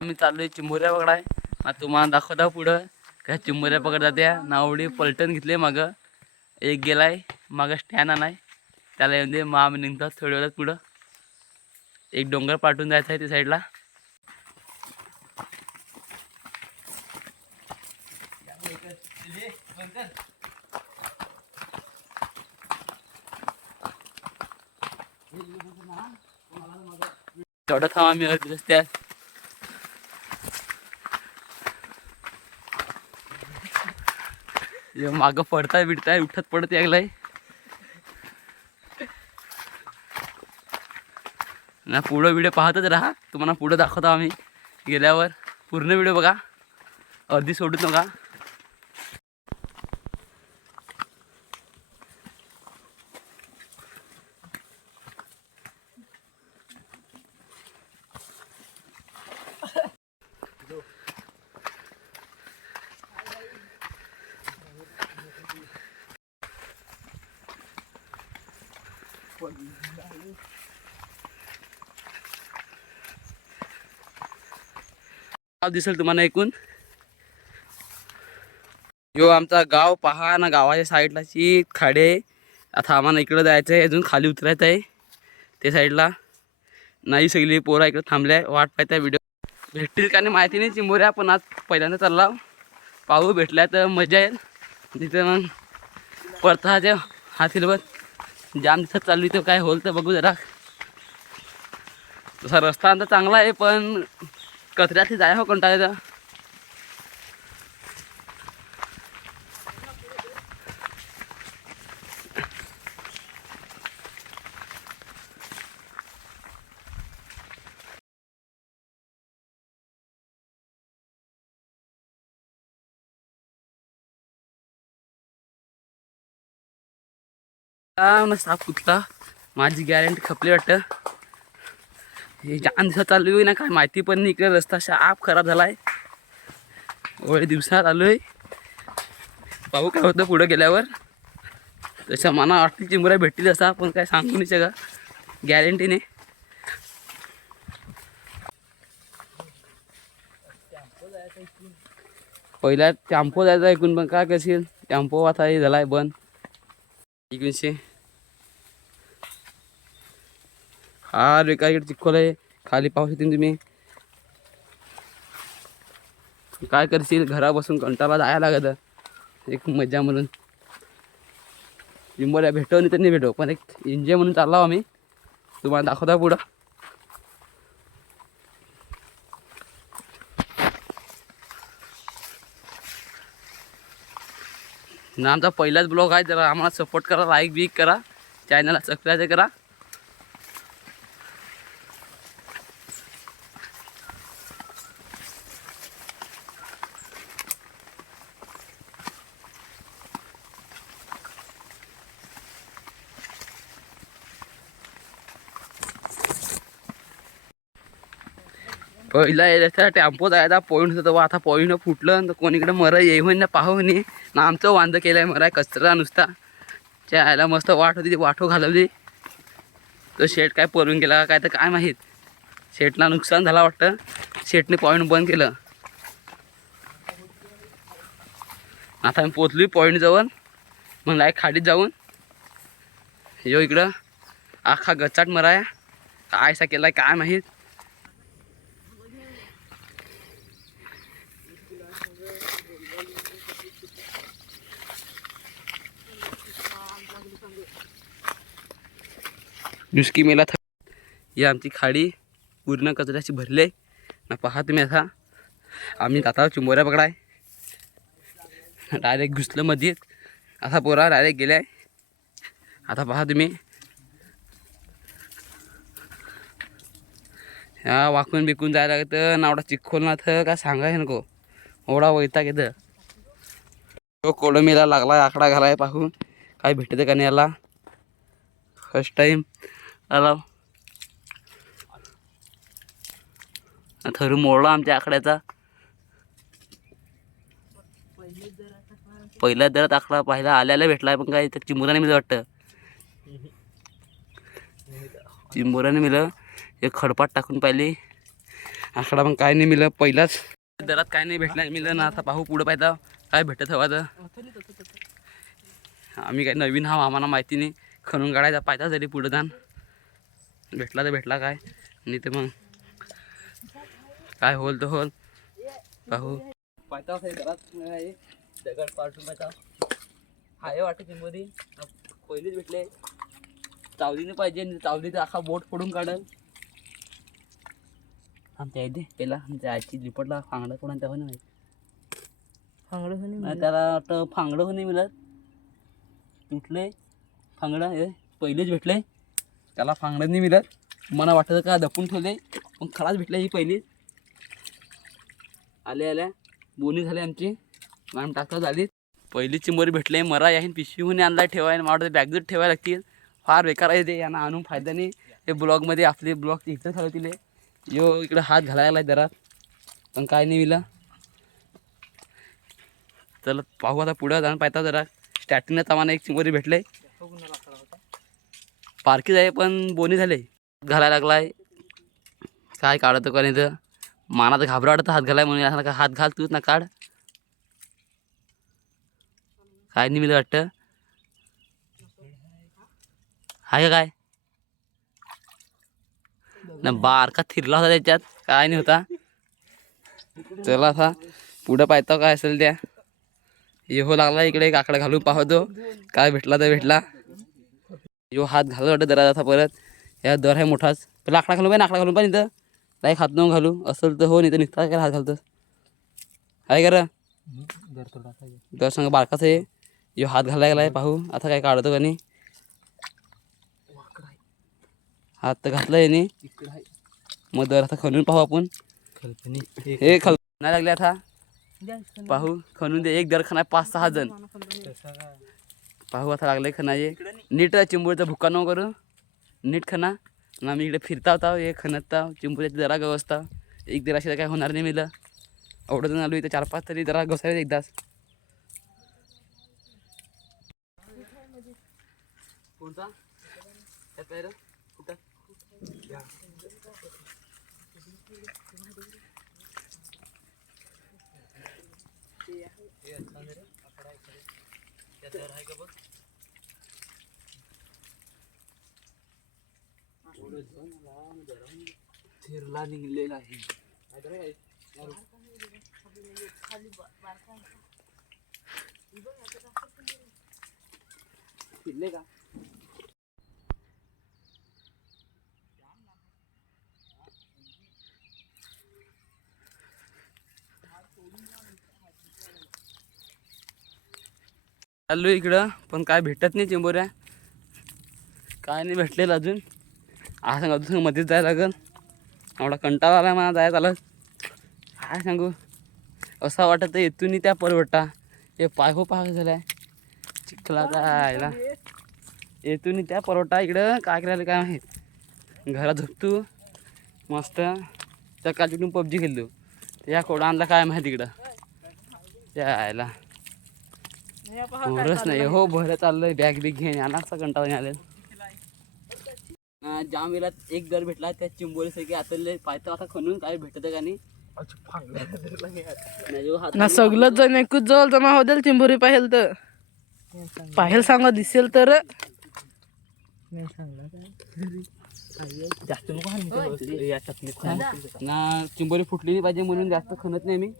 मी चाललोय चिंबोऱ्या पकडाय. मग तुम्हाला दाखवता पुढं काय चिंबोऱ्या पकडतात त्या नावडी पलटण घेतले. मागं एक गेलाय, मागं स्टँड आणाय त्याला येऊन दे. मग आम्ही निघतात थोड्या वेळात पुढं. एक डोंगर पाठवून जायचं आहे त्या साईडला. तेवढा थांब आम्ही अर्धी रस्त्यात. मागं पडताय बिडताय उठत पडत यायलाय ना. पुढं व्हिडिओ पाहतच राहा, तुम्हाला पुढं दाखवतो आम्ही गेल्यावर. पूर्ण व्हिडिओ बघा, अर्धी सोडूच नका. दिसेल तुम्हाला ऐकून. यो आमचा गाव पहा ना. गावाच्या साईडलाची खाडे. आता आम्हाला इकडं जायचं आहे, अजून खाली उतरायचं आहे त्या साईडला. नाही सगळी पोरा इकडे थांबल्या वाट पाहत्या. व्हिडिओ भेटतील का नाही माहिती नाही चिंबोऱ्या, पण आज पहिल्यांदा चालला. पाहू भेटल्या तर मजा येईल. तिथे मग परताच्या हातीलवर जाम दिसत चालू. तर काय होल तर बघू जरा. तसा रस्ता आता चांगला आहे, पण कचऱ्यात जाय हो कंटाळा. साप कुठला माझी गॅरंटी खपली वाटतं. हे जाम दिवसात चालू आहे ना, काय माहिती पण नाही. इकडे रस्ता साप खराब झालाय. एवढे दिवसात आलोय. पाहू काय होतं पुढं गेल्यावर. तसं मला वाटतं चिंबोऱ्या भेटतील असा, पण काय सांगू नाही सगळं गॅरंटीने. पहिला टॅम्पो जायचा ऐकून, पण काय करशील टॅम्पो आता हे झालाय बंद. इकडे हा रेका इकडे चिखल आहे. खाली पाहू शकता तुम्ही. काय करशील घरा बसून कंटाळा जायला लागत एक मजा म्हणून. चिंबोऱ्या भेटव नाही तर नाही भेटव, पण एक एन्जॉय म्हणून चाललो आम्ही. तुम्हाला दाखवता पुढं. ना आमचा पहिलाच ब्लॉग आहे. जरा आम्हाला सपोर्ट करा, लाईक बिक करा, चॅनलला सबस्क्राईब करा. पहिला यायचा टॅम्पो जायचा पॉईंट होता. आता पॉईंट फुटलं तर कोणीकडे मरा येईन ना पाहू नाही ना. आमचं वांद केलं आहे मरा कचरा नुसता. यायला मस्त वाट होती, ती वाटो घालवली. तो शेट काय पळून गेला काय तर काय माहीत. शेटला नुकसान झाला वाटतं. शेटने पॉईंट बंद केलं. आता आम्ही पोचली पॉईंट जवळ. मग लाईक खाडीत जाऊन यो इकडं आखा गचाट मराया कायसा केलाय काय माहीत. नुसकी मेला ही आमची खाडी पूर्ण कचऱ्याची भरले ना. पहा तुम्ही. आता आम्ही आता चिंबोऱ्या पकडाय डायरेक्ट घुसलं मध्ये. असा पोरा डायरेक्ट गेलाय. आता पहा तुम्ही. ह्या वाकून बिकून जायला लागतं ना. एवढा चिखोल ना तर काय सांगाय नको. एवढा वैताग येतं. तो कोळंबीला लागला आकडा घालाय. पाहून काय भेटतं का नाही याला. फर्स्ट टाइम आला. थरू मोडला आमच्या आकड्याचा. पहिला दरात आकडा पाहिला आल्याला भेटलाय, पण काय चिंबोऱ्याने मिळलं वाटतं. चिंबोऱ्याने मिळलं. एक खडपाट टाकून पाहिली आकडा पण काय नाही मिळलं. पहिलाच दरात काय नाही भेटलं मिळलं ना. आता पाहू पुढं पाहिजे काय भेटत हवा तर. आम्ही काय नवीन हा आम्हाला माहिती नाही. खणून काढायचा पाहिजे तरी पुढं जाण भेटला तर भेटला काय नाही तर मग काय होल तर होल पाहू. पाहिजे दगड पाठून पाहिजे हाय वाटत चिंबोरी पहिलीच भेटले. चावलीने पाहिजे चावली तर अख्खा बोट फोडून काढल. आमच्या इथे पहिला आमच्या आईची लिपटला फांगडं कोणा तेव्हा नाही फांगडं होणे त्याला वाटतं फांगडं होणे मिळत तुटले फांगडं हे पहिलेच भेटले. त्याला फांगडं नाही मिळत. मला वाटतं का दपून ठेवले पण खराच भेटले. ही पहिली आल्या आल्या बोनी झाली आमची मॅम टाकता झाली. पहिली चिंबोरी भेटले. मरा याहीन पिशवी होऊन आणला ठेवाय मला वाटतं बॅगजूट ठेवायला लागतील. फार बेकार आहे ते. यांना आणून फायदा नाही. हे ब्लॉगमध्ये आपले ब्लॉग इथं झालं तिले यो इकडे हात घालायला लागला जरा पण काय नाही मिळलं. चल पाहू आता पुढं जाऊन पाहता जरा. स्टार्टिंगला आम्हाला एक चिंबोरी भेटले. पारखीच आहे पण बोनी झाले. घालायला लागलाय काय काढतो का नाही तर माना तर घाबरावतं हात घालाय म्हणून असं का हात घाल तूच ना काढ. काय नाही मिळलं वाटतं आहे का काय ना बारका थिरला होता त्याच्यात काय नाही होता. चला आता पुढं पाहतो काय असेल त्या. येहो लागला इकडे काकडा घालून पाहतो काय भेटला तर भेटला. यो हात घालत वाटत जरा आता परत. या दर आहे मोठाच. पहिला आकडा घालून पाहिजे आकडा घालून पाहिजे तर नाही हात न घालू असेल तर हो नाही तर निघता काय हात घालतं आहे का दर संग बारकाच आहे. यो हात घालायला गेलाय पाहू आता काय काढतो का नाही. हात तर घातला याने मग दर आता खणून पाहू आपण. हे खल नाही लागले आता पाहू खणून दे. एक दर खणा 5-6 जण पाहू आता लागले खणाचे. नीट चिंबोरीचा भुक्का नको करू नीट खणा. आणि आम्ही इकडे फिरता होता हे खणता चिंबोरीची जरा व्यवस्था. एक दर अशी काय होणार नाही मिळलं. एवढं जण आलो इथं 4-5 तरी जरा घसायला एकदाच. कोणता कुठं फिरला निघलेला आहे. फिरले का चाललो इकडं पण काय भेटत नाही चिंबोऱ्या. काय नाही भेटलेलं अजून. असं अजून मध्येच जायला लागेल. एवढा कंटाळा आला मला जायचं आलं काय सांगू. असं वाटतं येतून त्या परवटा हे पाय हो पाय झालाय चिखला जायला. येतून त्या परवटा इकडं काय करायला काय माहीत. घरात झोपतो मस्त सकाळ चिटून PUBG खेळलो. या कोडा आणला काय माहिती इकडं यायला बरंच नाही हो. बरं चाललंय बॅग बिग घेऊन अनाचा कंटाळा नाही आलेला. जाम वेळात एक दर भेटला त्या चिंबोरी सगळी आतले पाहतो आता खणून काय भेटत का नाही. ना सगळं जण एकूच जवळ जमा होतील चिंबोरी पाहेल तर पाहेल सांगा दिसेल तर जास्त ना चिंबोरी फुटली नाही पाहिजे म्हणून जास्त खणत नाही मी.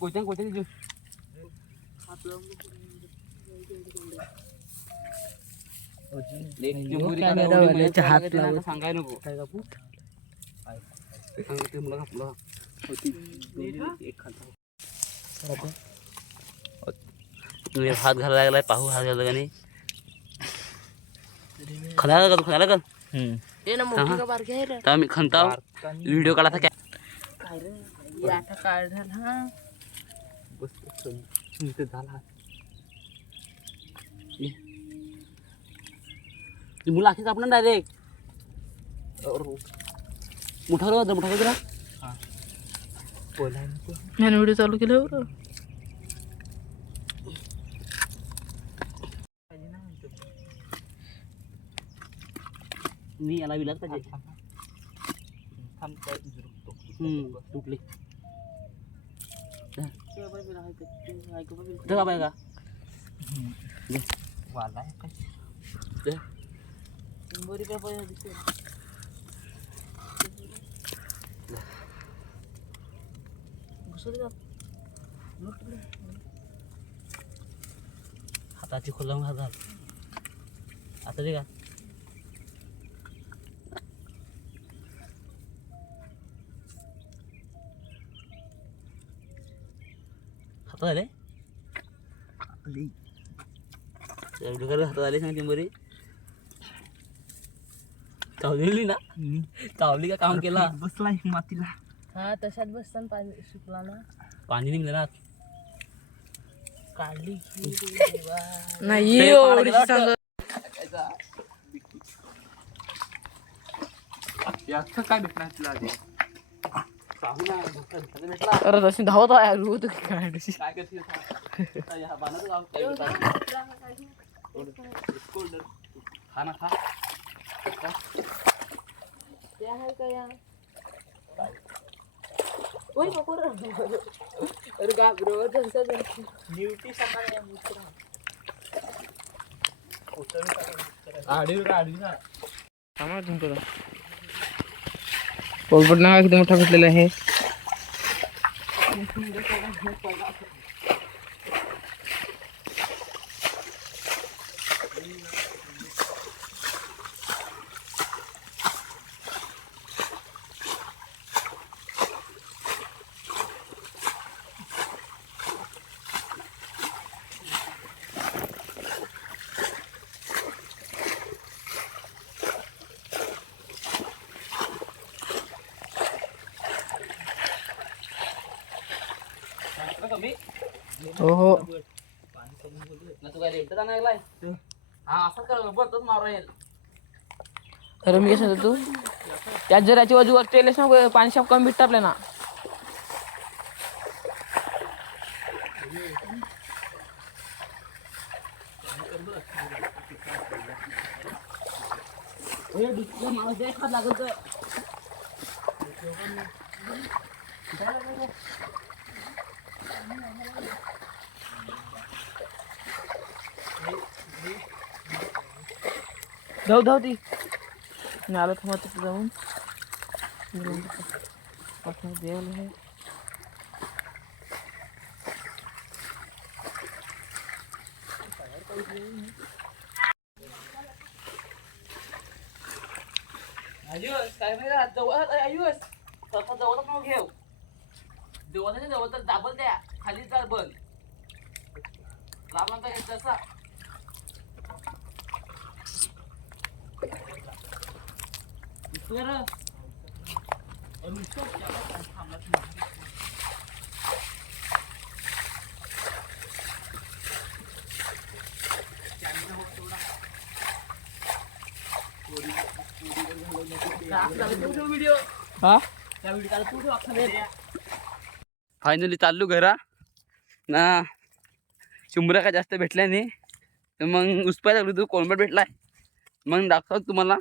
कोचन कोचन हात सांगाय नको काय कापू सांगते मुला घातला होती एक हात घालायला लागलाय पाहू हात घालला का नाही. खणाला का खणाला का मी खणता व्हिडिओ काढायचा काय काढला झाला मुलं अशीच आपण डायरेक्ट मोठा मोठा जरा मी व्हिडिओ चालू केल्यावर मी याला विलाच पाहिजे. तुटले का बाय का हाताची खोलावून हातात आता दे का हातात आले हातात आले सांगते बरी चावली ना चावली का काम केला बसला मातीला. हा तशात बसताना पाणी सुकला ना पाणी निघलं ना काढली नाही एवढी सांग काय भेटणार तुला आधी? अरे तशी धावत आहे रोज काय तशी काय करते खा ना खा अरे घाबरव ड्युटी सकाळी पोलपट नागा किती मोठा भेटलेला आहे. हो हो तू काय रेट नाही हा असं कर बरतच मारेल. अरे मी कसं तू त्यात जर याची बाजू वरती येलेस ना पाणी शाप कमी भेटतं आपल्याला लागत धाव धाव ती आलो थांबा तिथे जाऊन देवल आहे. आयुष काय नाही जवळ आयुष स्वतः जवळच नाव घेऊ जवळच्या जवळ तर दाबल द्या खाली दाबल लांब नका घेत तसा फायनली चाललो घरा ना. चिंबऱ्या काय जास्त भेटल्या नाही तर मग उसपाय लागलो तू कोलंबट भेटलाय मग दाखव तुम्हाला.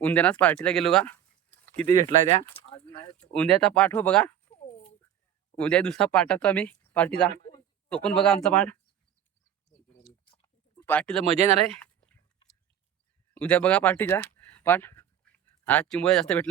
उंद्यानाच पार्टीला गेलो का किती भेटलाय त्या उंद्याचा पाठ हो बघा. उद्या दुसरा पाठाचा आम्ही पार्टीचा तो पण बघा आमचा पाठ. पार्टीला मजा येणार आहे उद्या बघा पार्टीचा पाठ. आज चिंबऱ्या जास्त भेटल्या